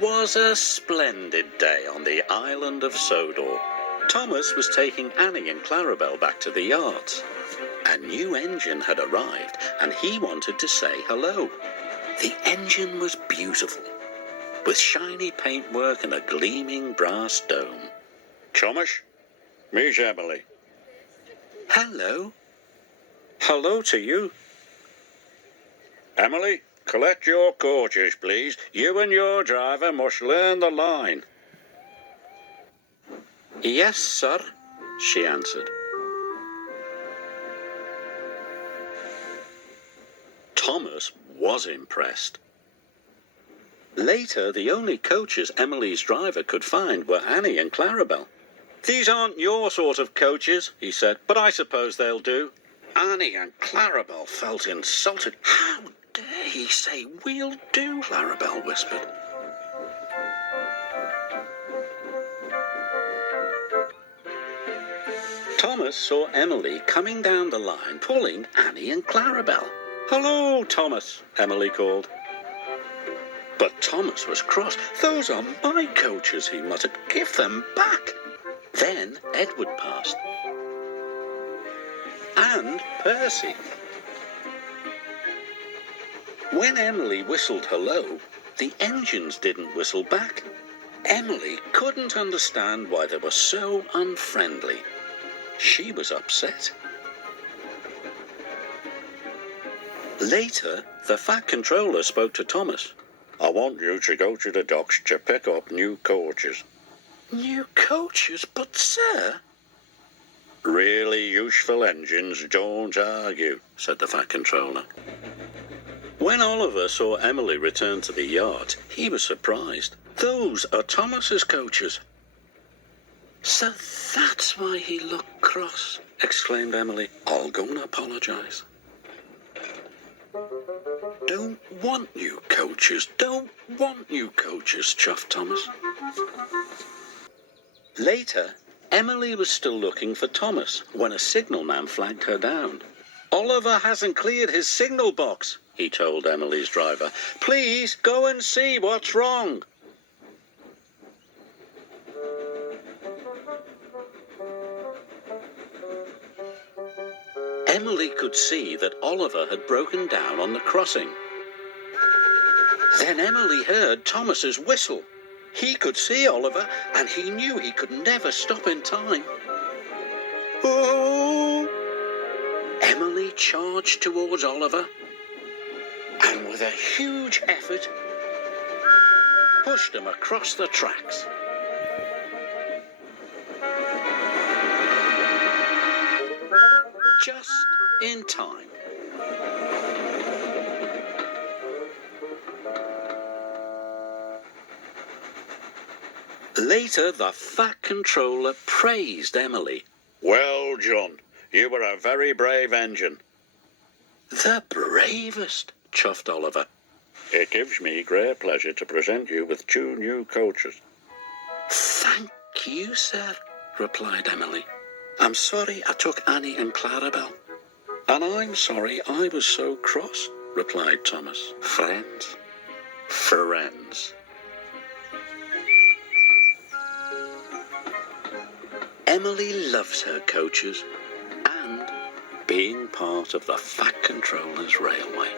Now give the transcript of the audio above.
was a splendid day on the island of Sodor. Thomas was taking Annie and Clarabel back to the yard. A new engine had arrived, and he wanted to say hello. The engine was beautiful, with shiny paintwork and a gleaming brass dome. Thomas, meet Emily. Hello. Hello to you. Emily, collect your coaches, please. You and your driver must learn the line. Yes, sir, she answered. Thomas was impressed. Later, the only coaches Emily's driver could find were Annie and Clarabel. "These aren't your sort of coaches," he said, "but I suppose they'll do." Annie and Clarabel felt insulted. "How dare he say we'll do?" Clarabel whispered. Thomas saw Emily coming down the line, pulling Annie and Clarabel. "Hello, Thomas," Emily called. But Thomas was cross. "Those are my coaches," he muttered. "Give them back." Then Edward passed. And Percy. When Emily whistled hello, the engines didn't whistle back. Emily couldn't understand why they were so unfriendly. She was upset. Later, the Fat Controller spoke to Thomas. I want you to go to the docks to pick up new coaches. New coaches? But, sir... Really useful engines don't argue, said the Fat Controller. When Oliver saw Emily return to the yard, he was surprised. "Those are Thomas's coaches." "So that's why he looked cross," exclaimed Emily. "I'll go and apologise." "Don't want new coaches, don't want new coaches," chuffed Thomas. Later, Emily was still looking for Thomas when a signalman flagged her down. "Oliver hasn't cleared his signal box," he told Emily's driver. "Please go and see what's wrong." Emily could see that Oliver had broken down on the crossing. Then Emily heard Thomas's whistle. He could see Oliver, and he knew he could never stop in time. Oh! Emily charged towards Oliver, and with a huge effort, pushed him across the tracks. Just in time. Later, the Fat Controller praised Emily. Well done. You were a very brave engine. "The bravest," chuffed Oliver. It gives me great pleasure to present you with 2 new coaches. "Thank you, sir," replied Emily. "I'm sorry I took Annie and Clarabel." "And I'm sorry I was so cross," replied Thomas. Friends. Friends. Emily loves her coaches and being part of the Fat Controller's Railway.